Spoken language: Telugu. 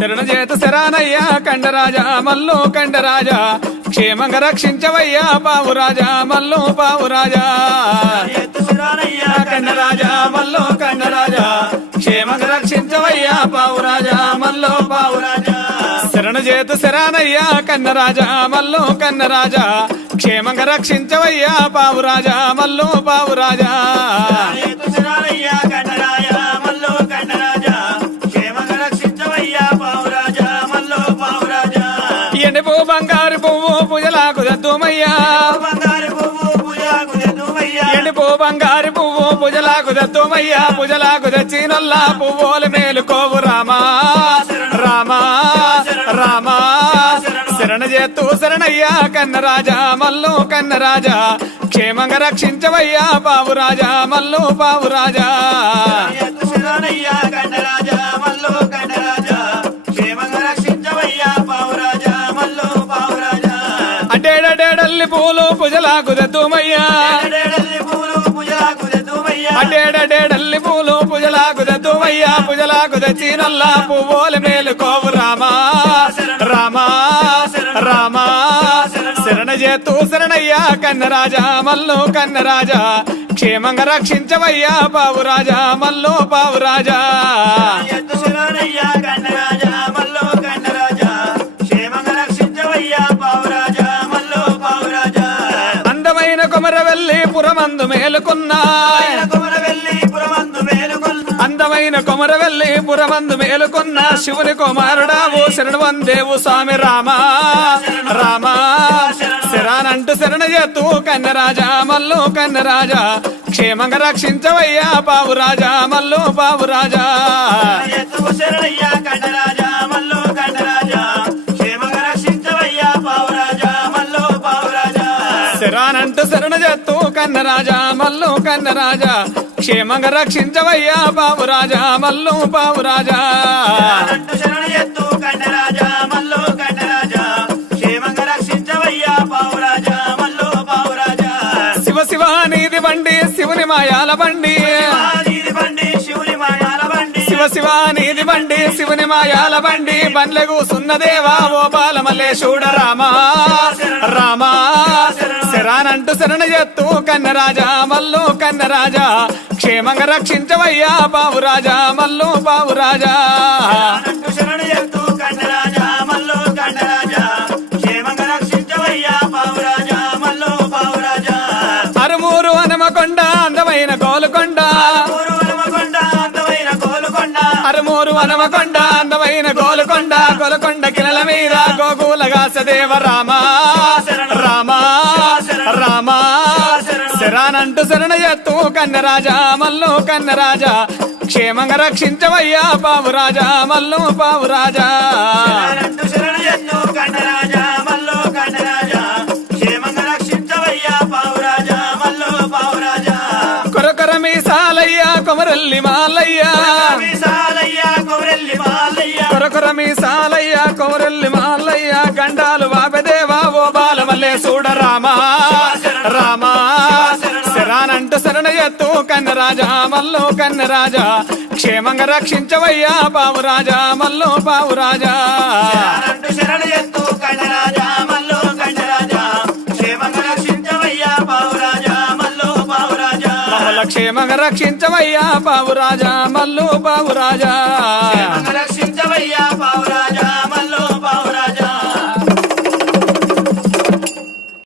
శరణ చేతు శరానయ్యా కండరాజా మల్లు కండరాజా క్షేమంగా రక్షించవయ్యా పావురాజా మల్లు పావురాజా కండరాజా మల్లు కండరాజా క్షేమంగా రక్షించవయ్యా పావురాజా మల్లు పావురాజా శరణ చేతు శరానయ్యా కన్నరాజా మల్లు కన్నరాజా క్షేమంగా రక్షించవయ్యా పావురాజా మల్లు పావురాజా ఎండిపో బంగారు పువ్వు పూజలాకు దద్దుమయ్యా ఎండిపో బంగారు పువ్వు పూజలాకు దద్దుమయ్యా పూజలాకు దచ్చినల్లా పువ్వుల మేలుకోవు రామా రామా రామా శరణ చేతు శరణయ్యా కన్నరాజా మల్లు కన్నరాజా క్షేమంగా రక్షించవయ్యా పావురాజా మల్లు పావురాజా అడ్డేడేడల్లి పూలు పూజలాకు దద్దుమయ్యా అడ్డేడేడల్లి పూలు పూజలాకు దద్దుమయ్యా పూజలాకు దచ్చినల్లా పువ్వుల మేలుకోవు రామా రామా రామా శరణ చేతు శరణయ్యా కన్నరాజా మల్లు కన్నరాజా క్షేమంగా రక్షించవయ్యా పావురాజా మల్లు పావురాజా అందమైన కొమరవెల్లి పురమందు మేలుకున్నా అందమైన కొమరవెల్లి పురమందు మేలుకున్న శివుని కుమారుడావు శరణు వందేవు స్వామి రామా రామా శరానంటూ శరణ చేతు కన్నరాజా మల్లు కన్నరాజా క్షేమంగా రక్షించవయ్యా పావురాజా మల్లు పావురాజా శరానంటూ శరణ చేతు కన్నరాజా మల్లు కన్నరాజా క్షేమంగా రక్షించవయ్యా పావురాజా మల్లు పావురాజా శివ శివ నీది బండి శివుని మాయాల బండి శివ శివ నీది బండి శివుని మాయాల బండి బండ్లె కూసున్నదేవా ఓ బాలమల్లేశుడ రామా రామా శరానంటూ శరణ చేతు కన్నరాజా మల్లు కన్నరాజా క్షేమంగా రక్షించవయ్యా పావురాజా మల్లు పావురాజా అరుమూరు హనుమకొండ అందమైన గోలుకొండ అరుమూరు హనుమకొండ అందమైన గోలుకొండ గోలుకొండ కిలల మీద గోగులగాసదేవ రామా రామా రామా శరానంటూ శరణ చేతు కన్నరాజా మల్లు కన్నరాజా క్షేమంగా రక్షించవయ్యా పావురాజా మల్లు పావురాజా కొరకొర మీసాలయ్యా కొమరల్లి మాలయ్యా కొరకొర మీసాలయ్యా కొమరల్లి మాలయ్యా గండాలు వాపెదేవా ఓ బాలమల్లేశుడ రామా రామా శరానంటూ శరణ చేతు కన్నరాజా మల్లు కన్నరాజా క్షేమంగా రక్షించవయ్యా పావురాజా మల్లు పావురాజా క్షేమంగా రక్షించవయ్యా పావురాజా మల్లు పావురాజా